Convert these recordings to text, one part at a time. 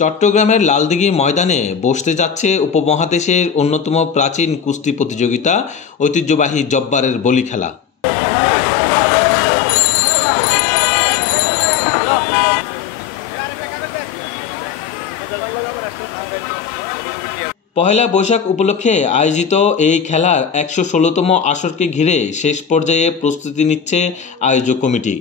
চট্টগ্রামের লালদিঘি ময়দানে বসতে যাচ্ছে উপমহাদেশের অন্যতম প্রাচীন কুস্তি প্রতিযোগিতা ঐতিহ্যবাহী জব্বারের বলি খেলা। পহেলা বৈশাখ উপলক্ষে আয়োজিত এই খেলার ১১৬তম আসরকে ঘিরে শেষ পর্যায়ে প্রস্তুতি নিচ্ছে আয়োজক কমিটি।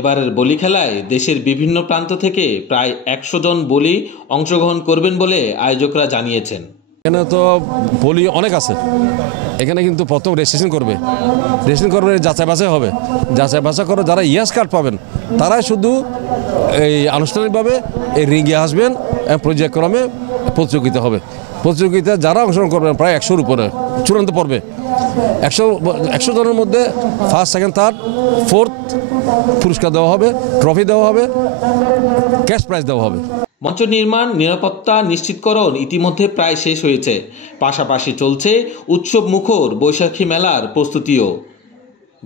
এবারের বলি খেলায় দেশের বিভিন্ন প্রান্ত থেকে প্রায় ১০০ জন বলি অংশগ্রহণ করবেন বলে আয়োজকরা জানিয়েছেন। এখানে তো বলি অনেক আছে, এখানে কিন্তু প্রথম রেজিস্ট্রেশন করবে, যাচাই বাছাই হবে, যাচাই বাছাই করে যারা ইয়াস কার্ড পাবেন তারাই শুধু এই আনুষ্ঠানিকভাবে এই রিঙ্গে আসবেন। পর্যায়ক্রমে প্রতিযোগিতা হবে, প্রতিযোগিতায় যারা অংশগ্রহণ করবেন প্রায় ১০০-র উপরে চূড়ান্ত পর্বে ১০০ জনের মধ্যে ফার্স্ট, সেকেন্ড, থার্ড, ফোর্থ পুরস্কার দেওয়া হবে, ট্রফি দেওয়া হবে, ক্যাশ প্রাইজ দেওয়া হবে। মঞ্চ নির্মাণ, নিরাপত্তা নিশ্চিতকরণ ইতিমধ্যে প্রায় শেষ হয়েছে। পাশাপাশি চলছে উৎসব মুখর বৈশাখী মেলার প্রস্তুতিও,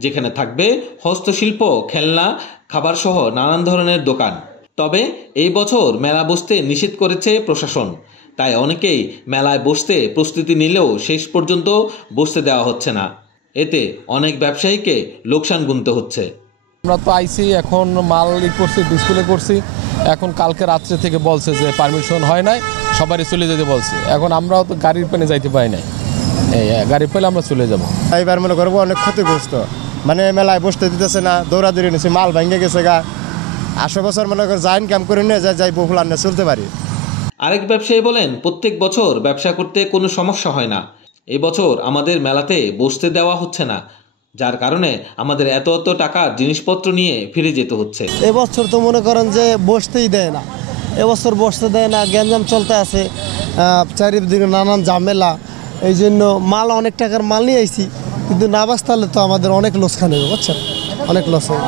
যেখানে থাকবে হস্তশিল্প, খেলনা, খাবারসহ নানান ধরনের দোকান। তবে এই বছর মেলা বসতে নিষেধ করেছে প্রশাসন, তাই অনেকেই মেলায় বসতে প্রস্তুতি নিলেও শেষ পর্যন্ত বসতে দেওয়া হচ্ছে না। এতে অনেক ব্যবসায়ীকে লোকসান গুনতে হচ্ছে। আমরা তো আইসি, এখন মাল করছি, ডিসপ্লে করছি, এখন কালকে রাত্রে থেকে বলছে যে পারমিশন হয় নাই, সবারই চলে যেতে বলছে। এখন আমরাও তো গাড়ির পেনে যাইতে পারি নাই, এই গাড়ি পেলে আমরা চলে যাবো। এবার মনে করবো অনেক ক্ষতিগ্রস্ত, মানে মেলায় বসতে দিতেছে না, দৌড়াদৌড়ি নিচ্ছে, মাল ভেঙে গেছে গা। ৮০ বছর মনে করে যাই ইনকাম করে নিয়ে যাই বহুল আন্না চলতে পারি। আরেক ব্যবসায়ী বলেন, প্রত্যেক বছর ব্যবসা করতে কোনো সমস্যা হয় না, এবছর আমাদের মেলাতে বসতে দেওয়া হচ্ছে না, যার কারণে আমাদের এত টাকার জিনিসপত্র নিয়ে ফিরে যেতে হচ্ছে। এবছর তো মনে করেন যে বসতেই দেয় না, এবছর বসতে দেয় না, গ্যাঞ্জাম চলতে আছে, চারিদিকে নানান ঝামেলা। এই জন্য মাল, অনেক টাকার মাল নিয়ে আইছি, কিন্তু না বাঁচতালে তো আমাদের অনেক লোকসান হইব, বুঝছেন, অনেক লস হইব।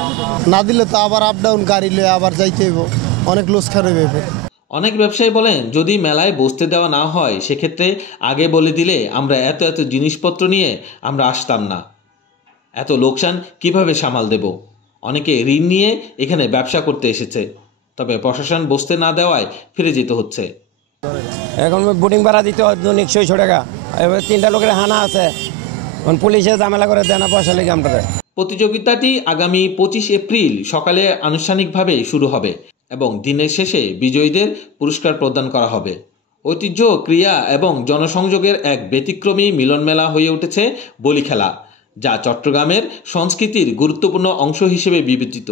না দিলে তো আবার আপ ডাউন গাড়ি লয়ে আবার যাইতে হইব, অনেক লোকসান হইব। অনেক ব্যবসায়ী বলেন, যদি মেলায় বসতে দেওয়া না হয় সেক্ষেত্রে আগে বলে দিলে আমরা এত জিনিসপত্র নিয়ে আমরা আসতাম না, এত লোকসান কিভাবে সামাল দেব। অনেকে ঋণ নিয়ে এখানে ব্যবসা করতে এসেছে, তবে প্রশাসন বসতে না দেওয়ায় ফিরে যেতে হচ্ছে। এখন বোটিং ভাড়া দিতে হয় 100 টাকা, এবার 3টা লোকের হানা আছে, পুলিশে ঝামেলা করে দেয় না পয়সা লেগে আমরা। প্রতিযোগিতাটি আগামী 25 এপ্রিল সকালে আনুষ্ঠানিকভাবে শুরু হবে এবং দিনের শেষে বিজয়ীদের পুরস্কার প্রদান করা হবে। ঐতিহ্য, ক্রিয়া এবং জনসংযোগের এক ব্যতিক্রমী মিলনমেলা হয়ে উঠেছে বলি খেলা, যা চট্টগ্রামের সংস্কৃতির গুরুত্বপূর্ণ অংশ হিসেবে বিবেচিত।